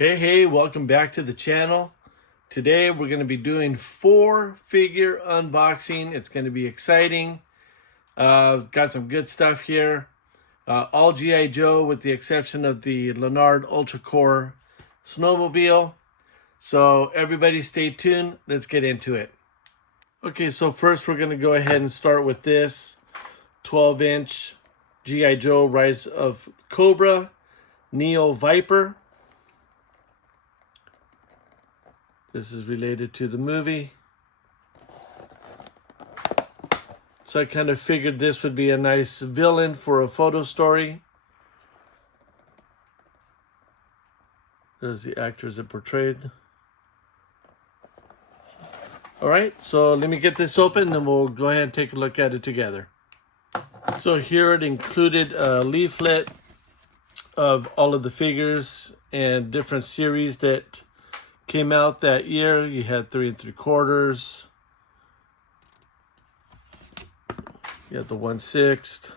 Hey, welcome back to the channel. Today we're going to be doing 4-figure unboxing. It's going to be exciting. Got some good stuff here. All G.I. Joe with the exception of the Leonard Ultra Core snowmobile. So everybody stay tuned. Let's get into it. Okay, so first we're going to go ahead and start with this 12-inch G.I. Joe Rise of Cobra Neo Viper. This is related to the movie. So I kind of figured this would be a nice villain for a photo story. There's the actors that portrayed. All right, so let me get this open and we'll go ahead and take a look at it together. So here it included a leaflet of all of the figures and different series that came out that year. You had 3 3/4. You had the 1/6.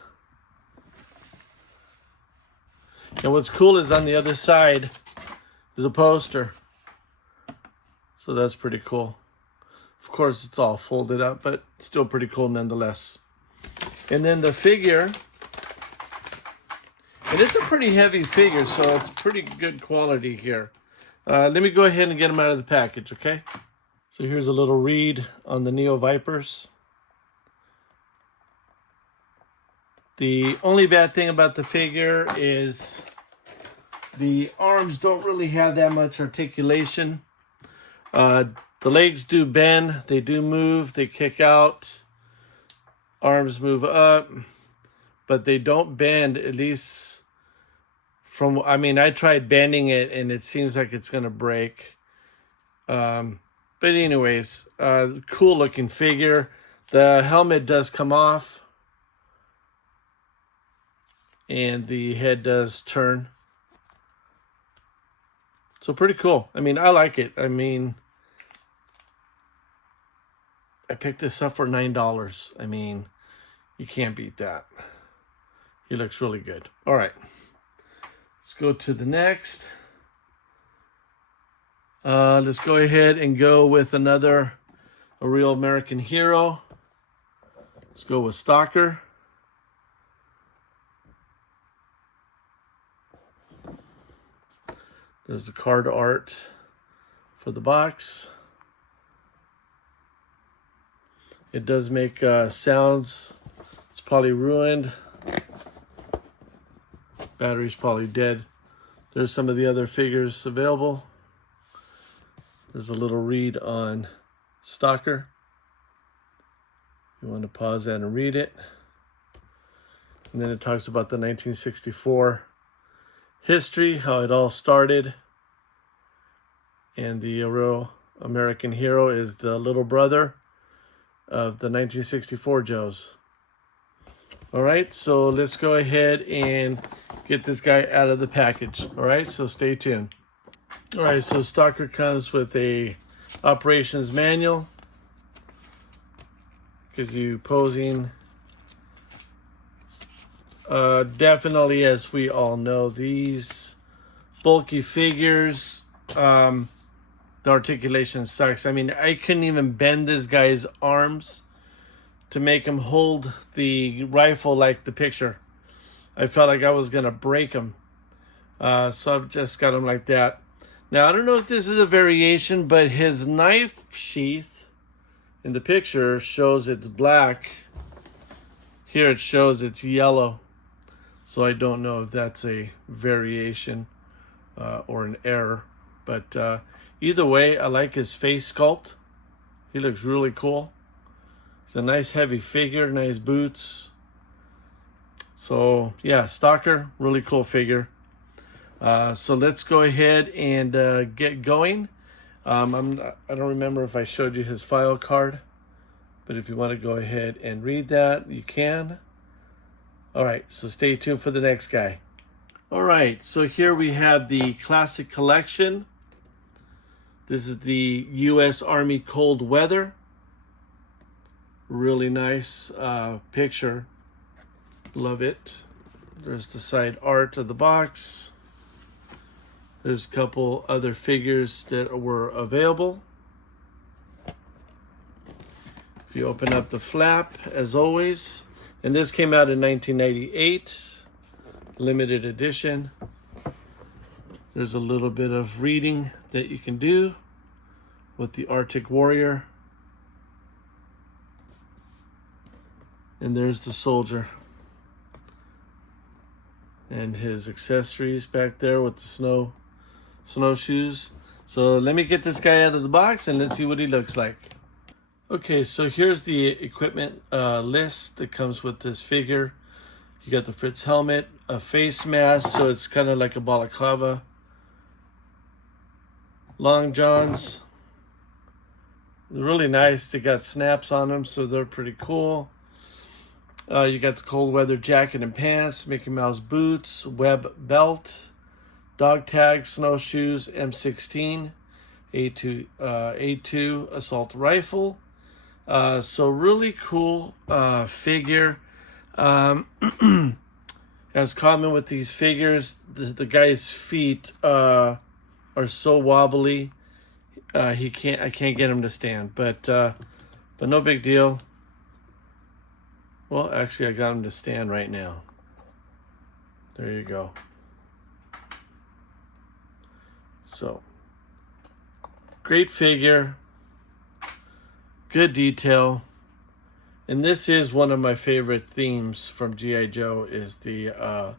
And what's cool is on the other side is a poster. So that's pretty cool. Of course, it's all folded up, but still pretty cool nonetheless. And then the figure, and it's a pretty heavy figure, so it's pretty good quality here. Let me go ahead and get them out of the package, okay? So here's a little read on the Neo Vipers. The only bad thing about the figure is the arms don't really have that much articulation. The legs do bend, they do move, they kick out, arms move up, but they don't bend, at least from, I tried bending it and it seems like it's going to break. But anyways, cool looking figure. The helmet does come off. And the head does turn. So pretty cool. I like it. I picked this up for $9. You can't beat that. He looks really good. All right. Let's go to the next. Let's go ahead and go with a real American hero. Let's go with Stalker. There's the card art for the box. It does make sounds. It's probably ruined. Battery's probably dead. There's some of the other figures available. There's a little read on Stalker. You want to pause that and read it. And then it talks about the 1964 history, how it all started. And the real American hero is the little brother of the 1964 Joes. All right, so let's go ahead and get this guy out of the package. All right, so stay tuned. All right, so Stalker comes with a operations manual. Gives you posing. Definitely, as we all know, these bulky figures, the articulation sucks. I couldn't even bend this guy's arms to make him hold the rifle like the picture. I felt like I was going to break him. So I've just got him like that. Now, I don't know if this is a variation, but his knife sheath in the picture shows it's black. Here it shows it's yellow. So I don't know if that's a variation or an error. But either way, I like his face sculpt. He looks really cool. It's a nice heavy figure, nice boots. So yeah, Stalker, really cool figure. So let's go ahead and get going. I don't remember if I showed you his file card, but if you want to go ahead and read that, you can. All right, so stay tuned for the next guy. All right, so here we have the Classic Collection. This is the U.S. Army Cold Weather. Really nice picture. Love it. There's the side art of the box. There's a couple other figures that were available. If you open up the flap, as always, and this came out in 1998, limited edition. There's a little bit of reading that you can do with the Arctic Warrior. And there's the soldier and his accessories back there with the snowshoes. So let me get this guy out of the box and let's see what he looks like. Okay, so here's the equipment list that comes with this figure. You got the Fritz helmet, a face mask, so it's kind of like a balaclava. Long johns. They're really nice. They got snaps on them, so they're pretty cool. You got the cold weather jacket and pants, Mickey Mouse boots, web belt, dog tag, snowshoes, M16, A2 assault rifle. So really cool figure. As common with these figures, the guy's feet are so wobbly. I can't get him to stand, but no big deal. Well, actually, I got him to stand right now. There you go. So, great figure, good detail, and this is one of my favorite themes from G.I. Joe. Is the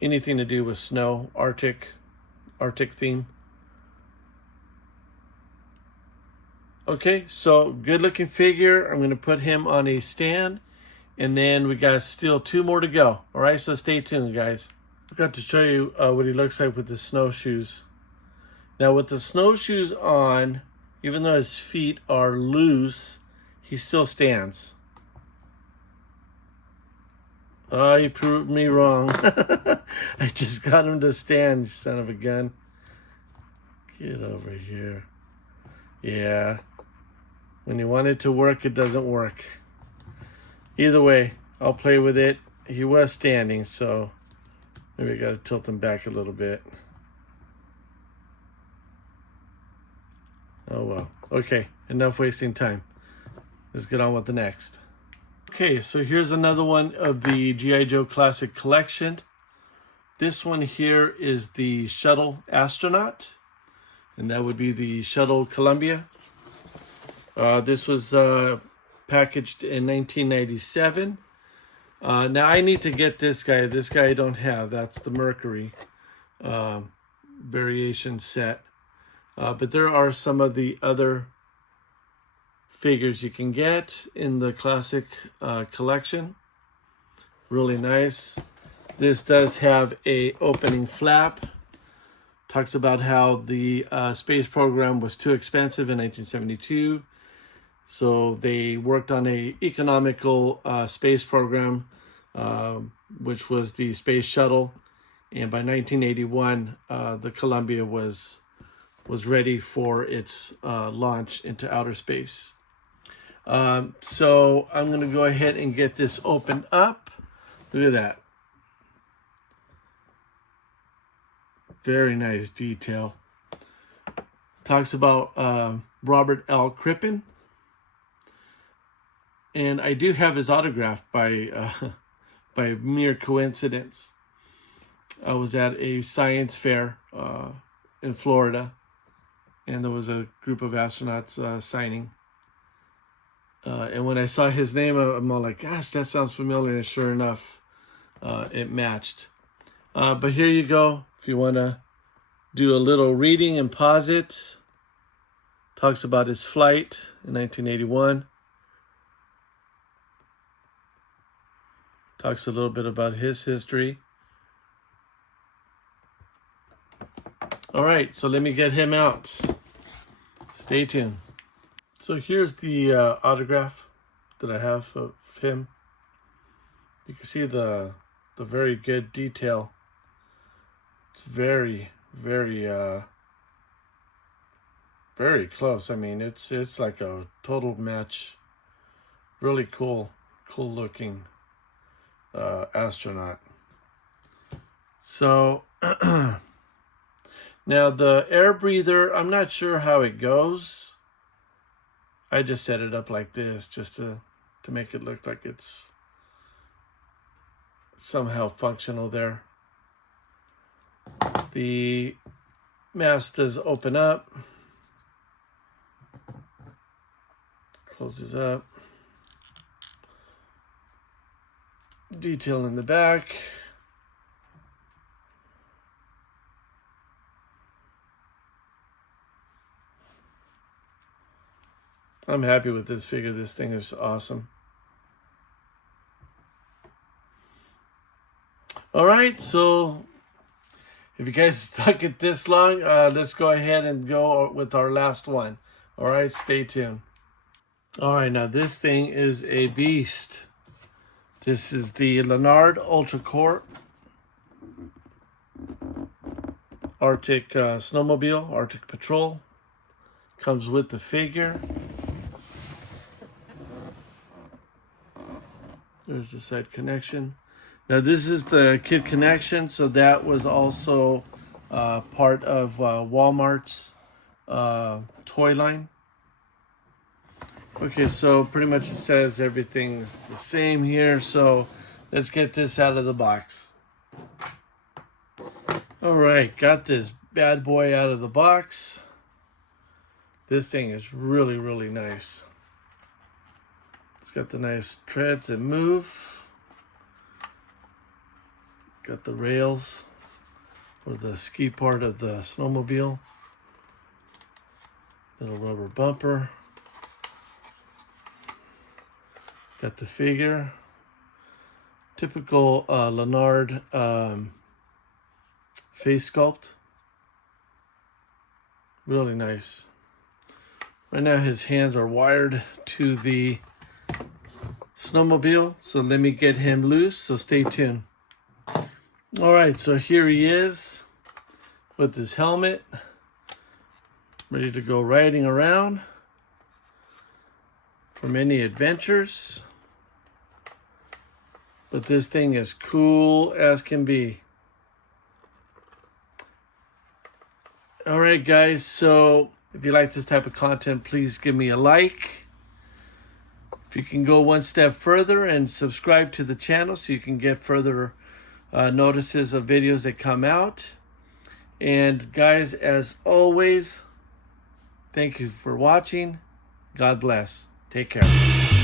anything to do with snow, Arctic theme. Okay, so good looking figure. I'm going to put him on a stand, and then we got still 2 more to go. All right, so stay tuned, guys. I forgot to show you what he looks like with the snowshoes. Now, with the snowshoes on, even though his feet are loose, he still stands. Oh, you proved me wrong. I just got him to stand, you son of a gun. Get over here. Yeah. When you want it to work, it doesn't work. Either way, I'll play with it. He was standing, so maybe I gotta tilt him back a little bit. Oh well. Okay, enough wasting time. Let's get on with the next. Okay, so here's another one of the G.I. Joe Classic Collection. This one here is the Shuttle Astronaut, and that would be the Shuttle Columbia. This was packaged in 1997. Now I need to get this guy. This guy I don't have. That's the Mercury variation set. But there are some of the other figures you can get in the classic collection. Really nice. This does have a opening flap. Talks about how the space program was too expensive in 1972. So they worked on a economical space program, which was the space shuttle. And by 1981, the Columbia was ready for its launch into outer space. So I'm going to go ahead and get this opened up. Look at that. Very nice detail. Talks about Robert L. Crippen. And I do have his autograph by mere coincidence. I was at a science fair in Florida, and there was a group of astronauts signing. And when I saw his name, I'm all like, gosh, that sounds familiar. And sure enough, it matched. But here you go. If you want to do a little reading and pause it. Talks about his flight in 1981. Talks a little bit about his history. All right, so let me get him out. Stay tuned. So here's the autograph that I have of him. You can see the very good detail. It's very, very, very close. I mean, it's like a total match. Really cool looking astronaut. So Now the air breather, I'm not sure how it goes. I just set it up like this just to make it look like it's somehow functional there. The mask does open up, closes up. Detail in the back. I'm happy with this figure. This thing is awesome. All right, so if you guys stuck it this long, let's go ahead and go with our last one. All right, stay tuned. All right, now this thing is a beast. This is the Leonard Ultra Core Arctic Snowmobile, Arctic Patrol. Comes with the figure. There's the side connection. Now this is the kid connection, so that was also part of Walmart's toy line. Okay, so pretty much it says everything's the same here, so let's get this out of the box. All right, got this bad boy out of the box. This thing is really, really nice. It's got the nice treads that move. Got the rails for the ski part of the snowmobile. Little rubber bumper. Got the figure. Typical Leonard face sculpt. Really nice. Right now his hands are wired to the snowmobile, so let me get him loose, so stay tuned. All right, so here he is with his helmet, ready to go riding around for many adventures. But this thing is cool as can be. All right, guys, so if you like this type of content, please give me a like. If you can go one step further and subscribe to the channel so you can get further notices of videos that come out. And guys, as always, thank you for watching. God bless. Take care.